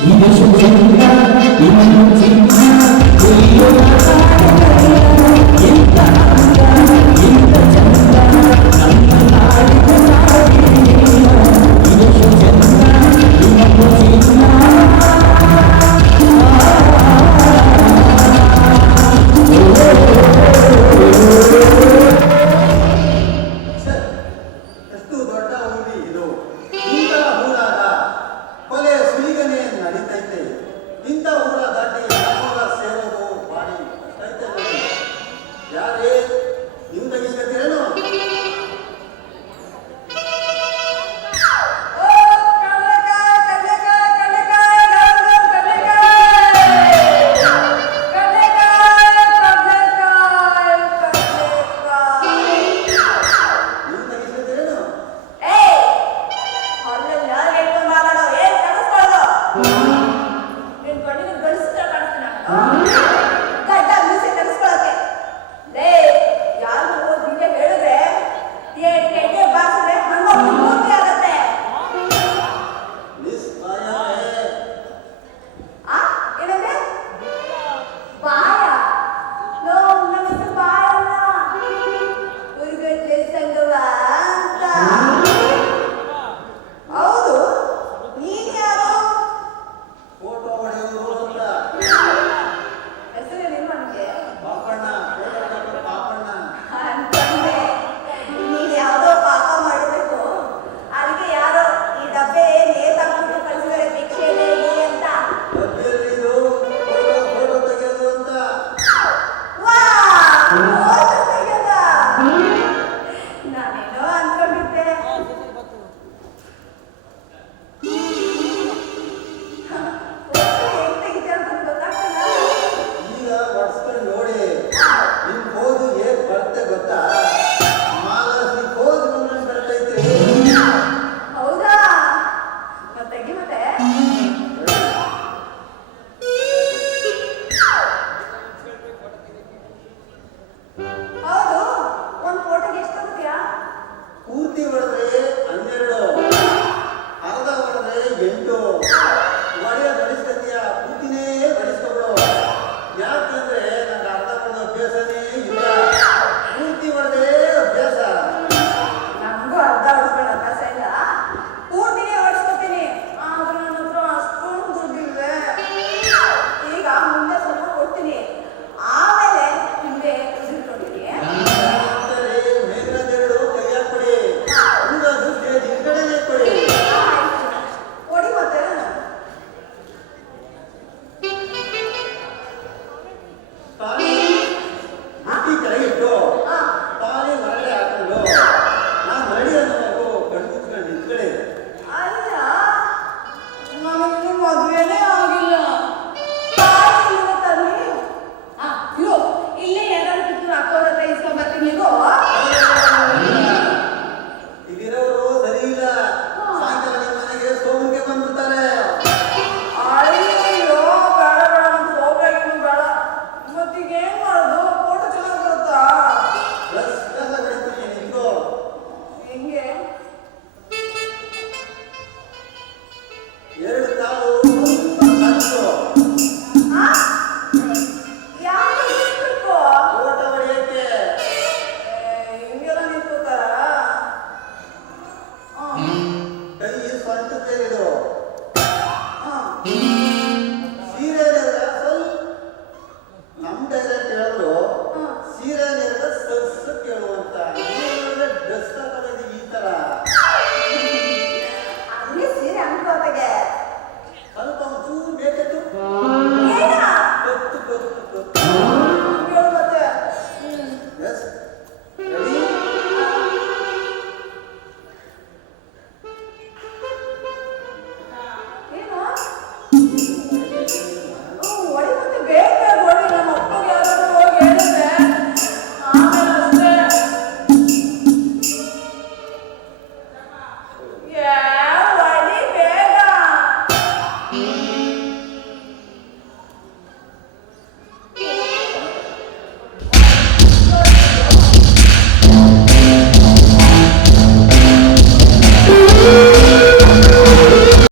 你别说我说的对不对你们都别听她 பூர்த்தி வருது Yes.